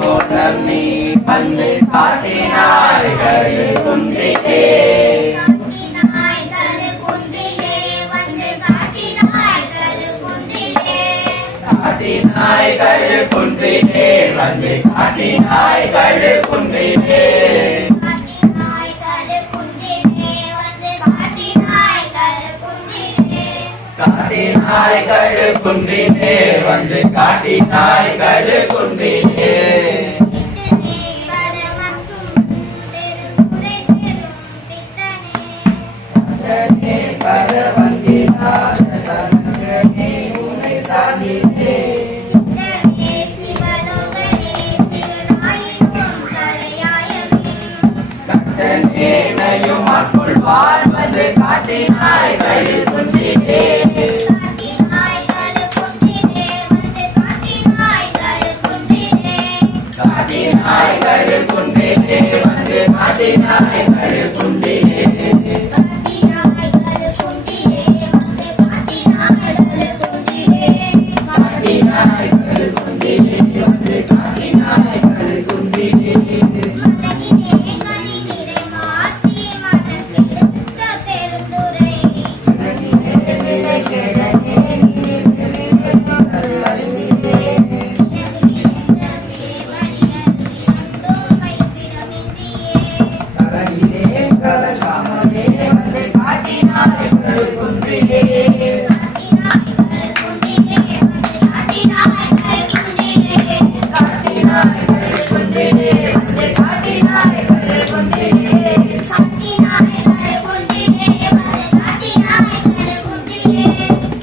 கோலம் நீ வந்து காட்டினாய் குன்றிலே காட்டினாய் குன்றிலே வந்து காட்டினாய் குன்றிலே காட்டினாய் குன்றிலே வந்து காட்டினாய் குன்றிலே வாழ்வது காட்டினாய் குன்றிலே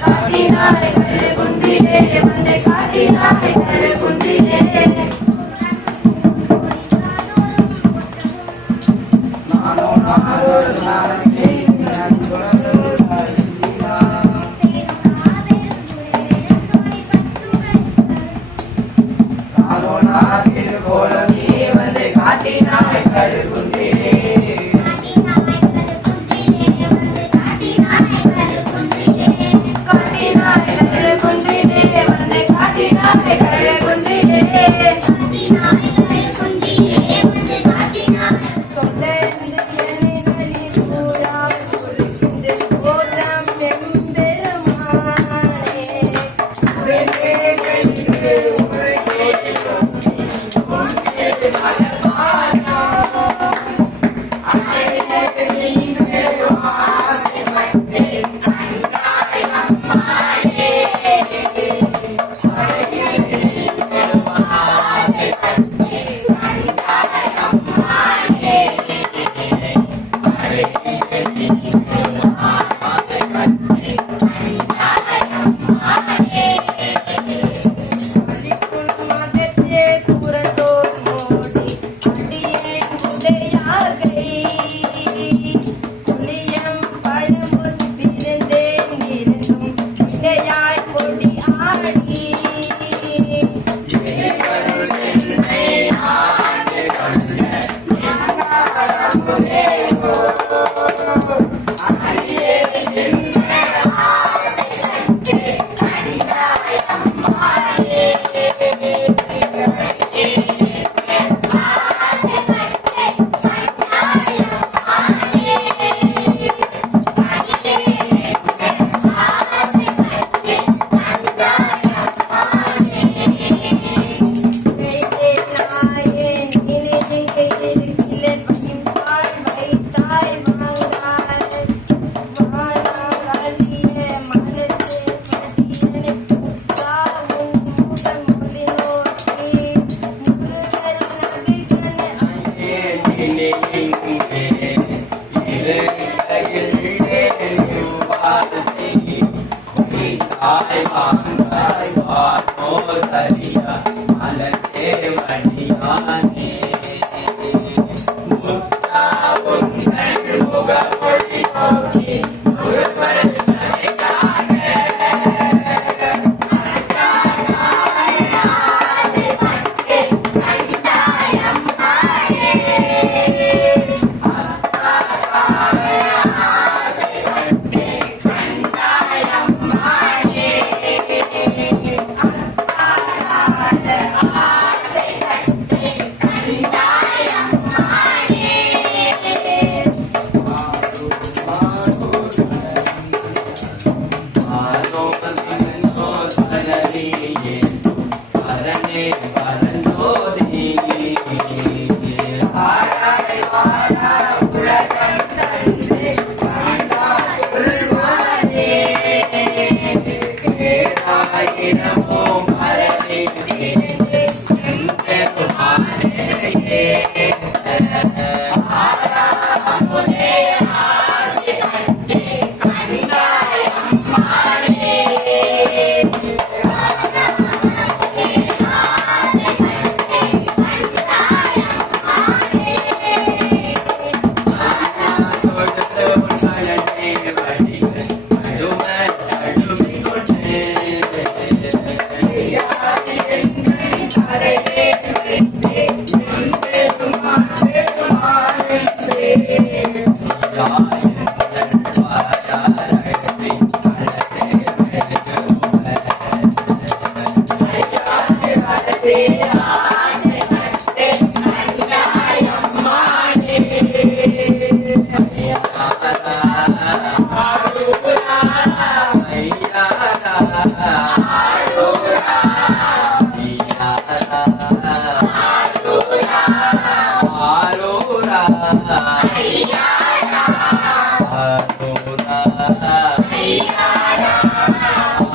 காட்டினாய் குன்றிலே வந்து காட்டினாய் குன்றிலே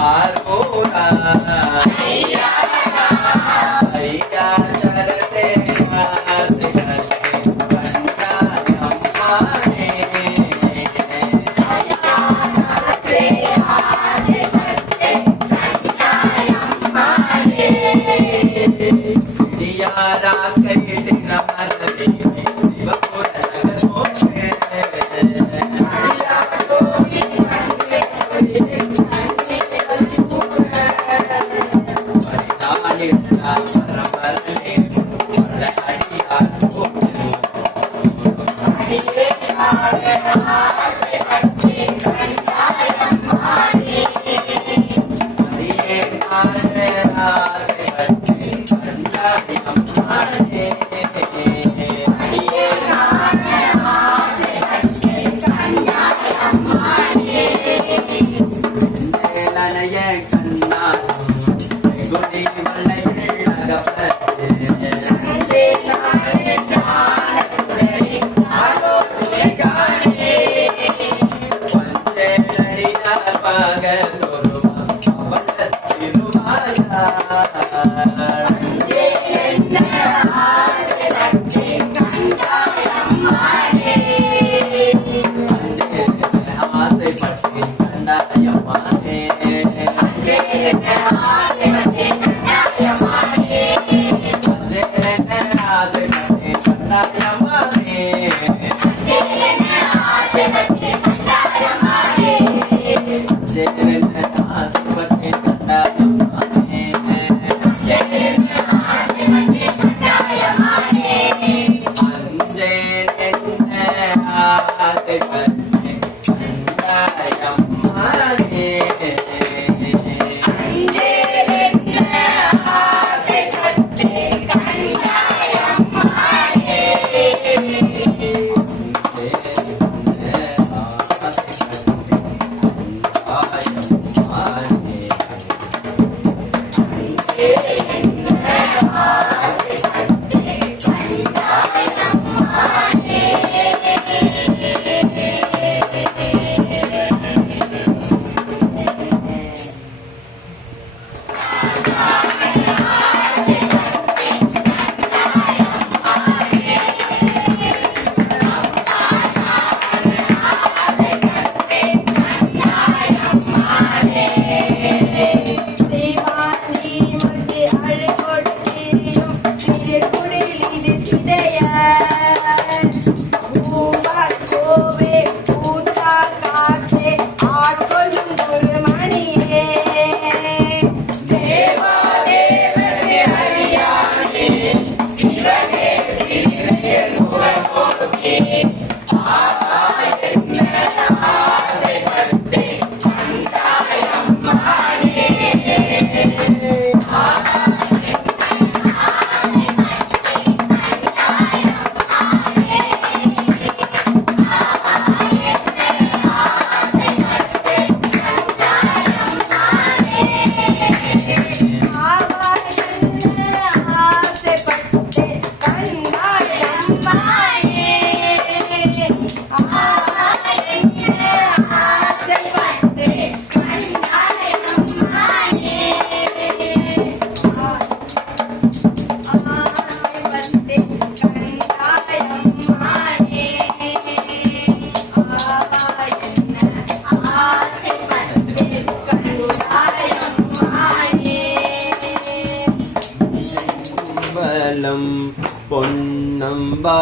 आरोरा ஐயா சரதே ஆசை கண்டாயம்மானே சிறியாரா கை திறமரதி சிவபுர நகர் மோகே பரபரனே பரடியார் போகும் ஆசை பற்றி கண்டாயம்மானே ஆசை பற்றி கண்டாயம்மானே நனைய கண்ணாலும் குடி மலையில் அகப்பட்டு பஞ்சேடியார் பகலொருமா அவளத்திருவாயா ஆசை பற்றி கண்டாயம்மானே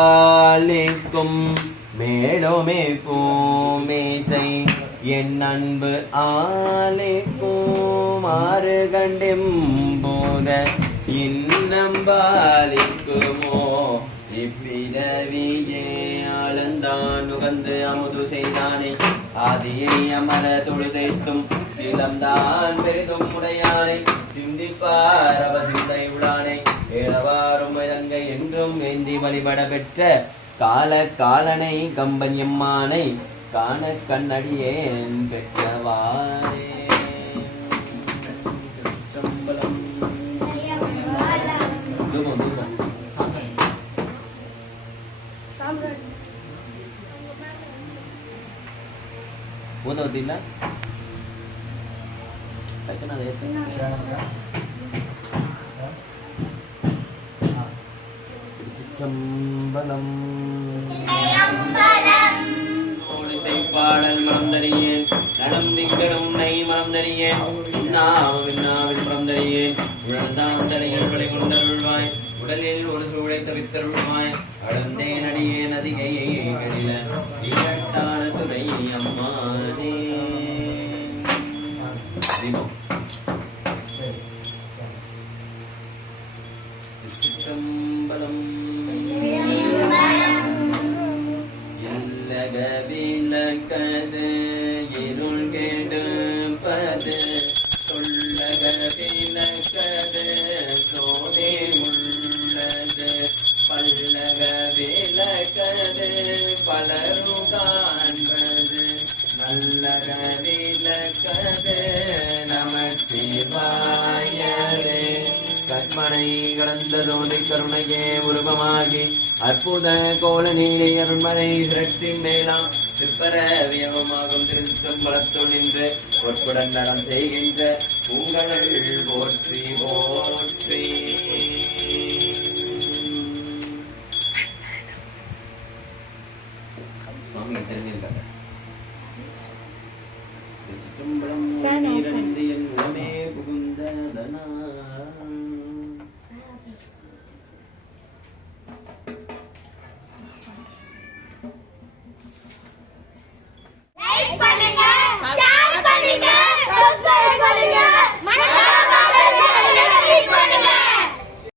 பொன்னம்பாலிக்கும் மேலோமே பூமேசை என் அன்பு ஆலிக்கும் ஆறு கண்டெம்போத இன்னம்பாலிக்குமோ இப்பிறவியே ஆளந்தான் நுகர்ந்து அமுது செய்தானே ஆதியை அமர தொழுதைத்தும் சிலம்தான் பெரிதும் உடையானை சிந்திப்பார் அவ சிந்தை உளானை ஏழவாரும் இலங்கை என்றும் ஏந்தி வழிபட பெற்ற கால காலனை கம்பன் எம்மானை காண கண்ணடியேன் பெற்றவாரே. Uno din lang. டக்குன்னு அதை ஏத்து. திருச்சிற்றம்பலம். பாடல் மறந்தறியேன் நடம் திங்களும் உன்னை மறந்தறியேன் விண்ணாவில் மறந்தறியேன் உழந்தான் தலையில் விளை கொண்டருள்வாய் உடலில் ஒரு சூழை தவித்தருள்வாய் அடந்தேன் அடியேன் அதிகையை கடில நீட்டான துணை அம்மானே. திருச்சிற்றம்பலம். விளக்கது இருள் கெடுப்பது சொல்லக விளக்கது சோதே உள்ளது பல்லக விளக்கது பலரும் காண்பது நல்லக விளக்கது நமச்சிவாயரே. கற்பனை கடந்ததோடு கருணையே உருவமாகி அற்புத கோல நீலை அருண்மலை சிரட்டி மேலாம் சிற்பர வியவமாகும் திருச்சம்பலத்துள் நின்று பொற்புடன் நடம் செய்கின்ற உங்கள் போற்றி போற்றி. சுவாமி தெரிஞ்சிருக்காங்க. திருச்சிற்றம்பலம். உளமே புகுந்த